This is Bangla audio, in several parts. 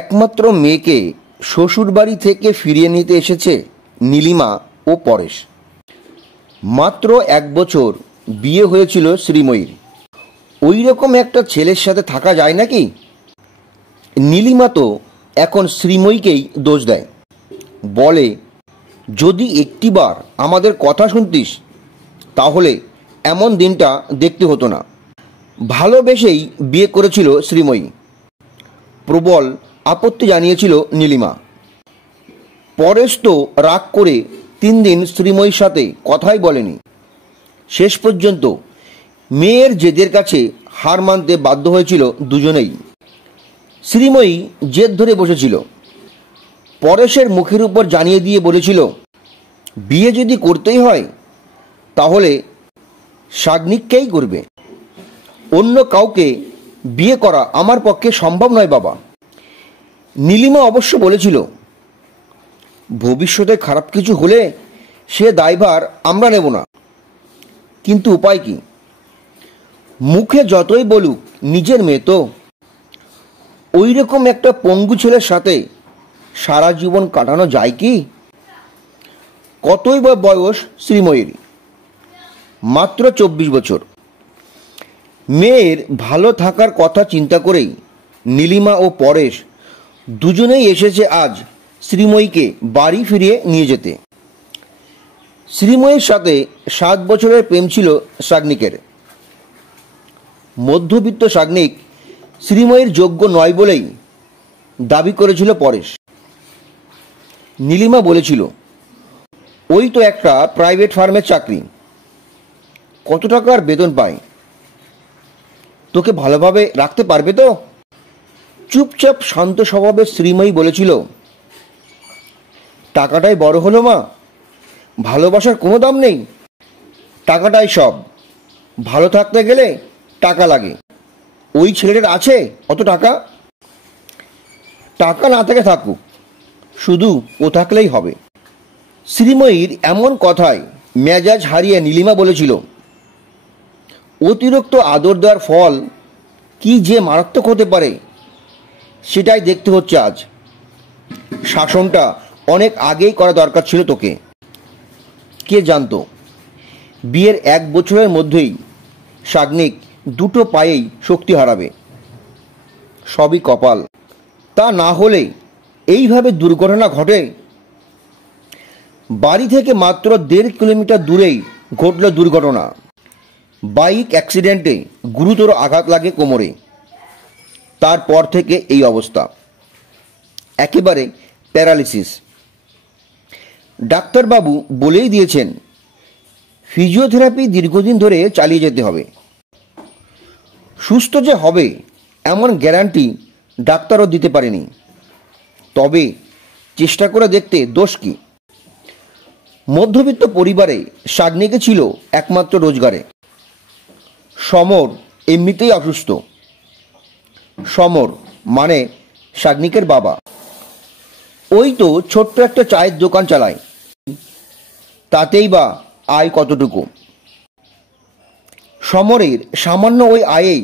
একমাত্র মেয়েকে শ্বশুরবাড়ি থেকে ফিরিয়ে নিতে এসেছে নীলিমা ও পরেশ। মাত্র 1 বছর বিয়ে হয়েছিল শ্রীময়ীর। ওই রকম একটা ছেলের সাথে থাকা যায় নাকি? নীলিমা তো এখন শ্রীময়ীকেই দোষ দেয়, বলে যদি একটিবার আমাদের কথা শুনতিস তাহলে এমন দিনটা দেখতে হতো না। ভালোবেসেই বিয়ে করেছিল শ্রীময়ী। প্রবল আপত্তি জানিয়েছিল নীলিমা। পরেশ তো রাগ করে 3 দিন শ্রীময়ীর সাথে কথাই বলেনি। শেষ পর্যন্ত মেয়ের জেদের কাছে হার মানতে বাধ্য হয়েছিল দুজনেই। শ্রীময়ী জেদ ধরে বসেছিল। পরেশের মুখের উপর জানিয়ে দিয়ে বলেছিল, বিয়ে যদি করতেই হয় তাহলে সাগ্নিককেই করবে, অন্য কাউকে বিয়ে করা আমার পক্ষে সম্ভব নয় বাবা। নীলিমা অবশ্য বলেছিল, ভবিষ্যতে খারাপ কিছু হলে সে দায়ভার আমরা নেব না। কিন্তু উপায় কি? মুখে যতই বলুক নিজের মেয়ে তো। ওই রকম একটা পঙ্গু ছেলের সাথে সারা জীবন কাটানো যায় কি? কতই বা বয়স শ্রীময়ীর? মাত্র 24 বছর। মেয়ের ভালো থাকার কথা চিন্তা করেই নীলিমা ও পরেশ দুজনেই এসেছে আজ শ্রীময়ীকে বাড়ি ফিরিয়ে নিয়ে যেতে। শ্রীময়ীর সাথে 7 বছরের প্রেম ছিল সাগ্নিকের। মধ্যবিত্ত সাগ্নিক শ্রীময়ীর যোগ্য নয় বলেই দাবি করেছিল পরেশ। নীলিমা বলেছিল, ওই তো একটা প্রাইভেট ফার্মের চাকরি, কত টাকার বেতন পায়, তোকে ভালোভাবে রাখতে পারবে তো? চুপচাপ শান্ত স্বভাবের শ্রীময়ী বলেছিল, টাকাটাই বড় হলো মা, ভালোবাসার কোনো দাম নেই, টাকাটাই সব, ভালো থাকতে গেলে টাকা লাগে, ওই ছেলেটার আছে অত টাকা? টাকা না থেকে থাকুক, শুধু ও থাকলেই হবে। শ্রীময়ীর এমন কথায় মেজাজ হারিয়ে নীলিমা বলেছিল, অতিরিক্ত আদর দেওয়ার ফল কি যে মারাত্মক হতে পারে সেটাই দেখতে হচ্ছে আজ। শাসনটা অনেক আগেই করা দরকার ছিল তোকে। কে জানতো বিয়ের 1 বছরের মধ্যেই সাগ্নিক দুটো পায়েই শক্তি হারাবে। সবই কপাল। তা না হলে এইভাবে দুর্ঘটনা ঘটে? বাড়ি থেকে মাত্র 1.5 কিলোমিটার দূরেই ঘটল দুর্ঘটনা। বাইক অ্যাক্সিডেন্টে গুরুতর আঘাত লাগে কোমরে। তারপর থেকে এই অবস্থা, একেবারে প্যারালিসিস। ডাক্তারবাবু বলেই দিয়েছেন ফিজিওথেরাপি দীর্ঘদিন ধরে চালিয়ে যেতে হবে। সুস্থ যে হবে এমন গ্যারান্টি ডাক্তারও দিতে পারেনি। তবে চেষ্টা করে দেখতে দোষ কি? মধ্যবিত্ত পরিবারে সাগ্নিকে ছিল একমাত্র রোজগারে। সমর এমনিতেই অসুস্থ। সমর মানে সাগ্নিকের বাবা। ওই তো ছোট্ট একটা চায়ের দোকান চালায়, তাতেই বা আয় কতটুকু? সমরের সামান্য ওই আয়েই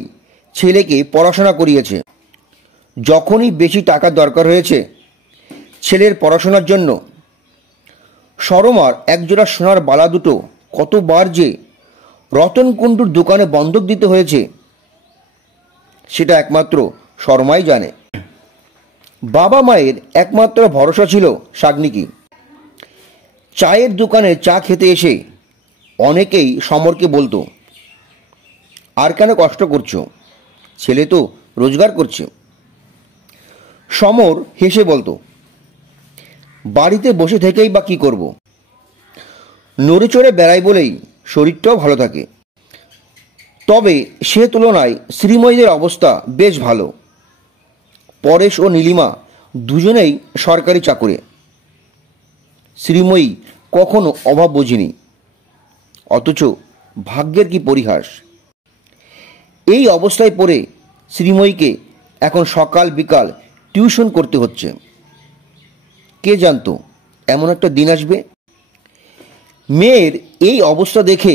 ছেলেকে পড়াশোনা করিয়েছে। যখনই বেশি টাকার দরকার হয়েছে ছেলের পড়াশোনার জন্য, সরমার একজোড়া সোনার বালা দুটো কতবার যে রতন কুণ্ডুর দোকানে বন্ধক দিতে হয়েছে সেটা একমাত্র শর্মাই জানে। বাবা মায়ের একমাত্র ভরসা ছিল সাগ্নিকই। চায়ের দোকানে চা খেতে এসে অনেকেই সমরকে বলতো, আর কেন কষ্ট করছো, ছেলে তো রোজগার করছে। সমর হেসে বলতো, বাড়িতে বসে থেকেই বা কী করব, নড়ে চড়ে বেড়াই বলেই শরীরটাও ভালো থাকে। তবে সে তুলনায় শ্রীময়ীদের অবস্থা বেশ ভালো। পরেশ ও নীলিমা দুজনেই সরকারি চাকুরে। শ্রীময়ী কখনো অভাব বোঝেনি, অথচ ভাগ্যের কি পরিহাস। এই অবস্থায় পড়ে শ্রীময়ীকে এখন সকাল বিকাল টিউশন করতে হচ্ছে। কে জানতো এমন একটা দিন আসবে? মেয়ের এই অবস্থা দেখে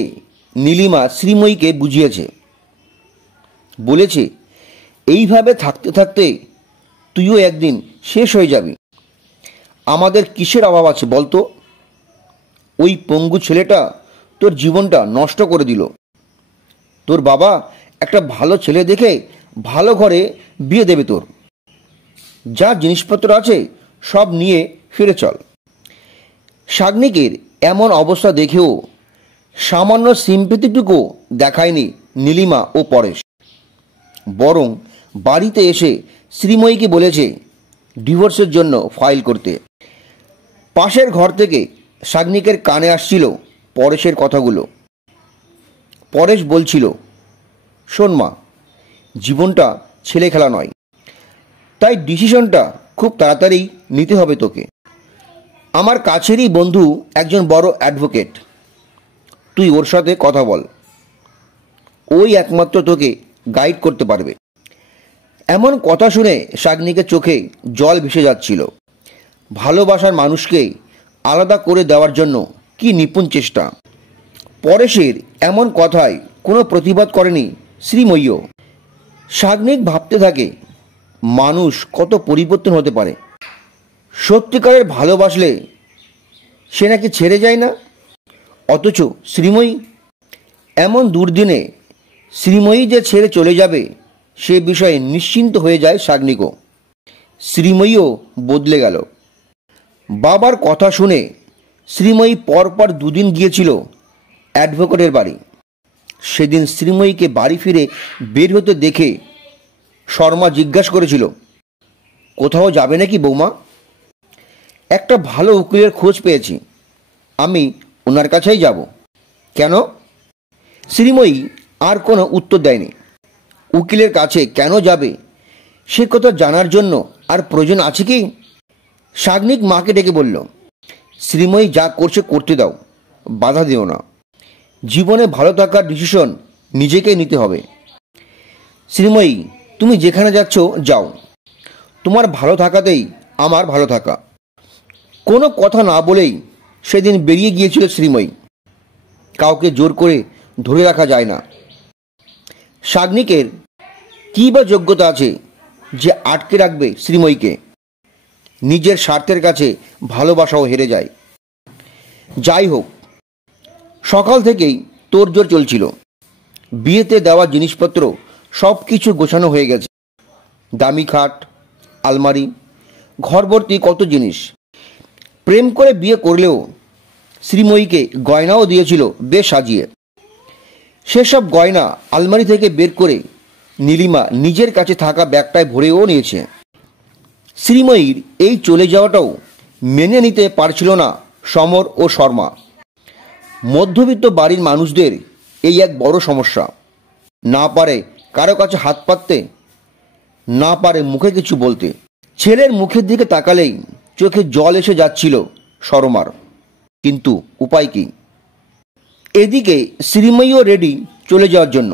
নীলিমা শ্রীময়ীকে বুঝিয়েছে, বলেছে এইভাবে থাকতে থাকতে তুইও একদিন শেষ হয়ে যাবি। আমাদের কিসের অভাব আছে বলতো? ওই পঙ্গু ছেলেটা তোর জীবনটা নষ্ট করে দিল। তোর বাবা একটা ভালো ছেলে দেখে ভালো ঘরে বিয়ে দেবে তোর। যা জিনিসপত্র আছে সব নিয়ে ফিরে চল। সাগ্নিকের এমন অবস্থা দেখেও সামান্য সিম্পেথিটুকু দেখায়নি নীলিমা ও পরেশ, বরং বাড়িতে এসে শ্রীময়ীকে বলেছে ডিভোর্সের জন্য ফাইল করতে। পাশের ঘর থেকে সাগ্নিকের কানে আসছিল পরেশের কথাগুলো। পরেশ বলছিল, শোন মা, জীবনটা ছেলে খেলা নয়, তাই ডিসিশনটা খুব তাড়াতাড়ি নিতে হবে তোকে। আমার কাছেরই বন্ধু একজন বড় অ্যাডভোকেট, তুই ওর সাথে কথা বল, ওই একমাত্র তোকে গাইড করতে পারবে। এমন কথা শুনে সাগ্নিকের চোখে জল ভেসে যাচ্ছিল। ভালোবাসার মানুষকে আলাদা করে দেওয়ার জন্য কি নিপুণ চেষ্টা। পরেশের এমন কথায় কোনো প্রতিবাদ করেনি শ্রীময়ীও। সাগ্নিক ভাবতে থাকে, মানুষ কত পরিবর্তন হতে পারে। সত্যিকারের ভালোবাসলে সে নাকি ছেড়ে যায় না, অথচ শ্রীময়ী এমন দুর্দিনে শ্রীময়ী যে ছেড়ে চলে যাবে সে বিষয়ে নিশ্চিন্ত হয়ে যায় সাগ্নিকও। শ্রীময়ীও বদলে গেল। বাবার কথা শুনে শ্রীময়ী পরপর দুদিন গিয়েছিল অ্যাডভোকেটের বাড়ি। সেদিন শ্রীময়ীকে বাড়ি ফিরে বের হতে দেখে শর্মা জিজ্ঞাসা করেছিল, কোথাও যাবে নাকি বৌমা? একটা ভালো উকিলের খোঁজ পেয়েছি, আমি ওনার কাছেই যাব। কেন? শ্রীময়ী আর কোনো উত্তর দেয়নি। উকিলের কাছে কেন যাবে সে কথা জানার জন্য আর প্রয়োজন আছে কি? সাগ্নিক মাকে ডেকে বলল, শ্রীময়ী যা করছে করতে দাও, বাধা দিও না। জীবনে ভালো থাকার ডিসিশন নিজেকেই নিতে হবে। শ্রীময়ী, তুমি যেখানে যাচ্ছ যাও, তোমার ভালো থাকাতেই আমার ভালো থাকা। কোনো কথা না বলেই সেদিন বেরিয়ে গিয়েছিল শ্রীময়ী। কাউকে জোর করে ধরে রাখা যায় না। সাগ্নিকের কী বা যোগ্যতা আছে যে আটকে রাখবে শ্রীময়ীকে? নিজের স্বার্থের কাছে ভালোবাসাও হেরে যায়। যাই হোক, সকাল থেকেই তোড়জোড় চলছিল। বিয়েতে দেওয়া জিনিসপত্র সব কিছু গোছানো হয়ে গেছে। দামি খাট, আলমারি, ঘর ভর্তি কত জিনিস। প্রেম করে বিয়ে করলেও শ্রীময়ীকে গয়নাও দিয়েছিল বেশ সাজিয়ে। সেসব গয়না আলমারি থেকে বের করে নীলিমা নিজের কাছে থাকা ব্যাগটায় ভরেও নিয়েছে। শ্রীময়ীর এই চলে যাওয়াটাও মেনে নিতে পারছিল না সমর ও শর্মা। মধ্যবিত্ত বাড়ির মানুষদের এই এক বড় সমস্যা। না পারে কারো কাছে হাত পাততে, না পারে মুখে কিছু বলতে। ছেলের মুখের দিকে তাকালেই চোখে জল এসে যাচ্ছিল শর্মার, কিন্তু উপায় কি? এদিকে শ্রীময়ীও রেডি চলে যাওয়ার জন্য।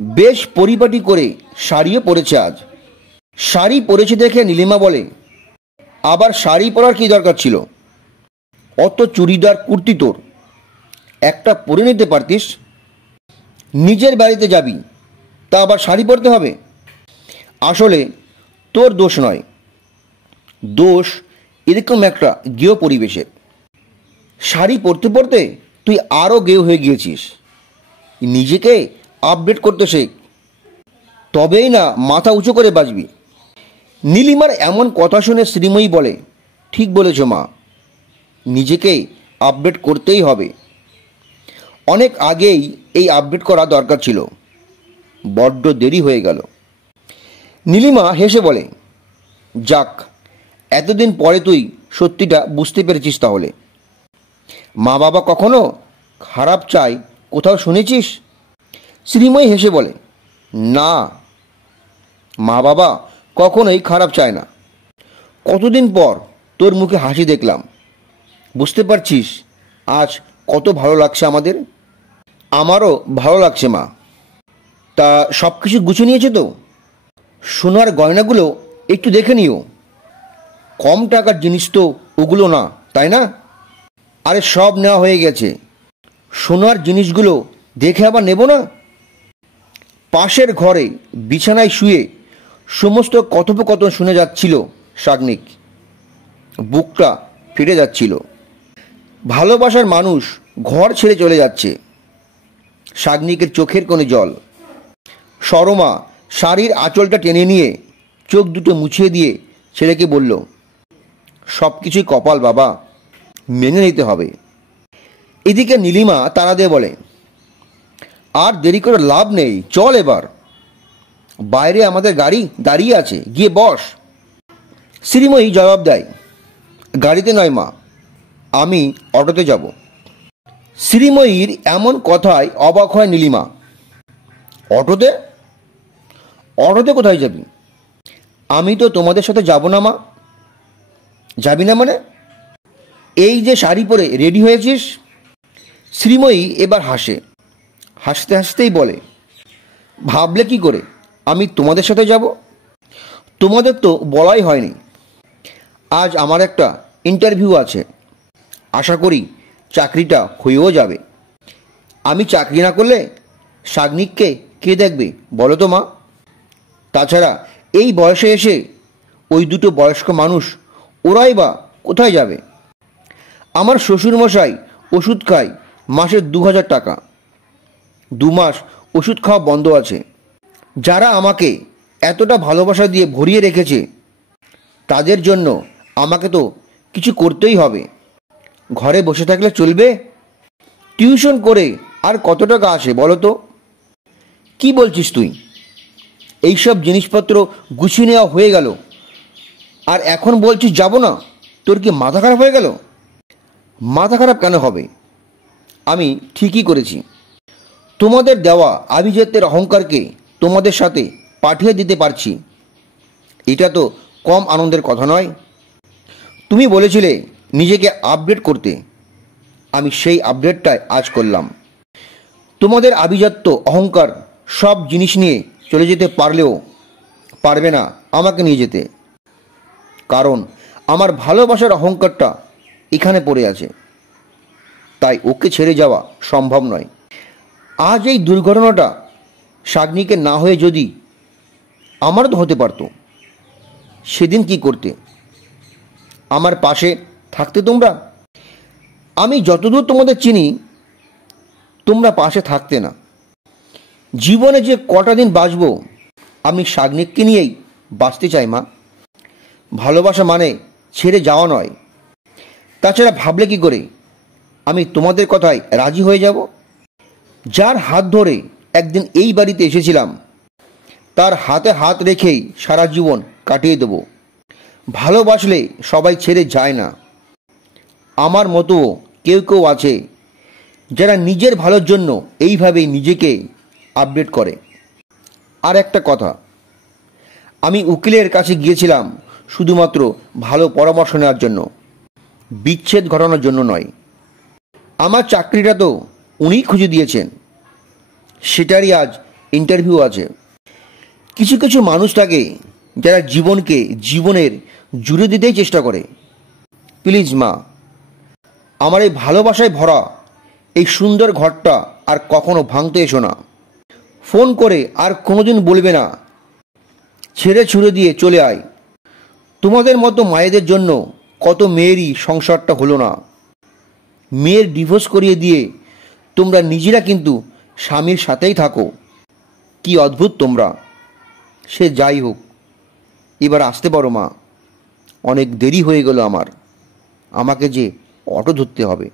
বেশ পরিপাটি করে শাড়িও পরেছে আজ। শাড়ি পরেছে দেখে নীলিমা বলে, আবার শাড়ি পরার কি দরকার ছিল? অত চুড়িদার কুর্তি তোর, একটা পরে নিতে পারতিস। নিজের বাড়িতে যাবি, তা আবার শাড়ি পরতে হবে? আসলে তোর দোষ নয়, দোষ এরকম একটা গেয় পরিবেশের। শাড়ি পরতে পরতে তুই আরও গেয় হয়ে গিয়েছিস। নিজেকে আপডেট করতে শেখ, তবেই না মাথা উঁচু করে বাঁচবি। নীলিমার এমন কথা শুনে শ্রীময়ী বলে, ঠিক বলেছ মা, নিজেকে আপডেট করতেই হবে। অনেক আগেই এই আপডেট করা দরকার ছিল, বড্ড দেরি হয়ে গেল। নীলিমা হেসে বলে, যাক, এতদিন পরে তুই সত্যিটা বুঝতে পেরেছিস তাহলে। মা বাবা কখনো খারাপ চায় কোথাও শুনেছিস? শ্রীময়ী হেসে বলে, না, মা বাবা কখনোই খারাপ চায় না। কতদিন পর তোর মুখে হাসি দেখলাম, বুঝতে পারছিস আজ কত ভালো লাগছে আমাদের। আমারও ভালো লাগছে মা। তা সব কিছু গুছিয়ে নিয়েছে তো? সোনার গয়নাগুলো একটু দেখে নিও। কম টাকার জিনিস তো ওগুলো না, তাই না? আরে সব নেওয়া হয়ে গেছে। সোনার জিনিসগুলো দেখে আবার নেব না? পাশের ঘরে বিছানায় শুয়ে সমস্ত কথোপকথন শুনে যাচ্ছিল শাগনিক। বুকটা ফেটে যাচ্ছিল। ভালোবাসার মানুষ ঘর ছেড়ে চলে যাচ্ছে। শাগনিকের চোখের কোণে জল। সরমা শাড়ির আঁচলটা টেনে নিয়ে চোখ দুটো মুছিয়ে দিয়ে ছেলেকে বলল, সব কিছুই কপাল বাবা, মেনে নিতে হবে। এদিকে নীলিমা তাড়া দিয়ে বলে, আর দেরি করে লাভ নেই, চল এবার, বাইরে আমাদের গাড়ি দাঁড়িয়ে আছে, গিয়ে বস। শ্রীময়ী জবাব দেয়, গাড়িতে নয় মা, আমি অটোতে যাব। শ্রীময়ীর এমন কথায় অবাক হয় নীলিমা। অটোতে? অটোতে কোথায় যাবি? আমি তো তোমাদের সাথে যাব না মা। যাবি না মানে? এই যে শাড়ি পরে রেডি হয়েছিস। শ্রীময়ী এবার হাসে। হাসতে হাসতেই বলে, ভাবলে কি করে আমি তোমাদের সাথে যাব? তোমাদের তো বলাই হয়নি। আজ আমার একটা ইন্টারভিউ আছে, আশা করি চাকরিটা হয়েও যাবে। আমি চাকরি না করলে শাগনিককে কে দেখবে বলো তো মা? তাছাড়া এই বয়সে এসে ওই দুটো বয়স্ক মানুষ ওরাই বা কোথায় যাবে? আমার শ্বশুরমশাই ওষুধ খায় মাসে 2000 টাকা। 2 মাস ওষুধ খাওয়া বন্ধ আছে। যারা আমাকে এতটা ভালোবাসা দিয়ে ভরিয়ে রেখেছে তাদের জন্য আমাকে তো কিছু করতেই হবে। ঘরে বসে থাকলে চলবে? টিউশন করে আর কত টাকা আসে বলো তো? কি বলছিস তুই? এইসব জিনিসপত্র গুছিয়ে নেওয়া হয়ে গেল আর এখন বলছিস যাব না? তোর কি মাথা খারাপ হয়ে গেল? মাথা খারাপ কেন হবে? আমি ঠিকই করেছি। তোমাদের দেওয়া আভিজাত্যের অহংকারকে তোমাদের সাথে পাঠিয়ে দিতে পারছি, এটা তো কম আনন্দের কথা নয়। তুমি বলেছিলে নিজেকে আপডেট করতে, আমি সেই আপডেটটাই আজ করলাম। তোমাদের আভিজাত্য অহংকার সব জিনিস নিয়ে চলে যেতে পারলেও পারবে না আমাকে নিয়ে যেতে, কারণ আমার ভালোবাসার অহংকারটা এখানে পড়ে আছে, তাই ওকে ছেড়ে যাওয়া সম্ভব নয়। আজ এই দুর্ঘটনাটা শাগনিকের না হয়ে যদি আমারও তো হতে পারত, সেদিন কি করতে? আমার পাশে থাকতে তোমরা? আমি যতদূর তোমাদের চিনি তোমরা পাশে থাকতে না। জীবনে যে কটা দিন বাঁচব আমি শাগনিককে নিয়েই বাঁচতে চাই মা। ভালোবাসা মানে ছেড়ে যাওয়া নয়। তাছাড়া ভাবলে কি করে আমি তোমাদের কথায় রাজি হয়ে যাব? যার হাত ধরে একদিন এই বাড়িতে এসেছিলাম তার হাতে হাত রেখেই সারা জীবন কাটিয়ে দেব। ভালোবাসলে সবাই ছেড়ে যায় না। আমার মতো কেউ কেউ আছে যারা নিজের ভালোর জন্য এইভাবেই নিজেকে আপডেট করে। আর একটা কথা, আমি উকিলের কাছে গিয়েছিলাম শুধুমাত্র ভালো পরামর্শ নেওয়ার জন্য, বিচ্ছেদ ঘটানোর জন্য নয়। আমার চাকরিটা তো উনিই খুঁজে দিয়েছেন, সেটারই আজ ইন্টারভিউ আছে। কিছু কিছু মানুষ থাকে যারা জীবনকে জীবনের জুড়ে দিতেই চেষ্টা করে। প্লিজ মা, আমার এই ভালোবাসায় ভরা এই সুন্দর ঘরটা আর কখনো ভাঙতে এসো না। ফোন করে আর কোনোদিন বলবে না ছেড়ে ছুড়ে দিয়ে চলে আয়। তোমাদের মতো মায়েদের জন্য কত মেয়েরই সংসারটা হলো না। মেয়ের ডিভোর্স করিয়ে দিয়ে তোমরা নিজেরা কিন্তু স্বামীর সাথেই থাকো। কি অদ্ভুত তোমরা। সে যাই হোক, এবার আসতে পারো মা, অনেক দেরি হয়ে গেল আমার, আমাকে যে অটো ধরতে হবে।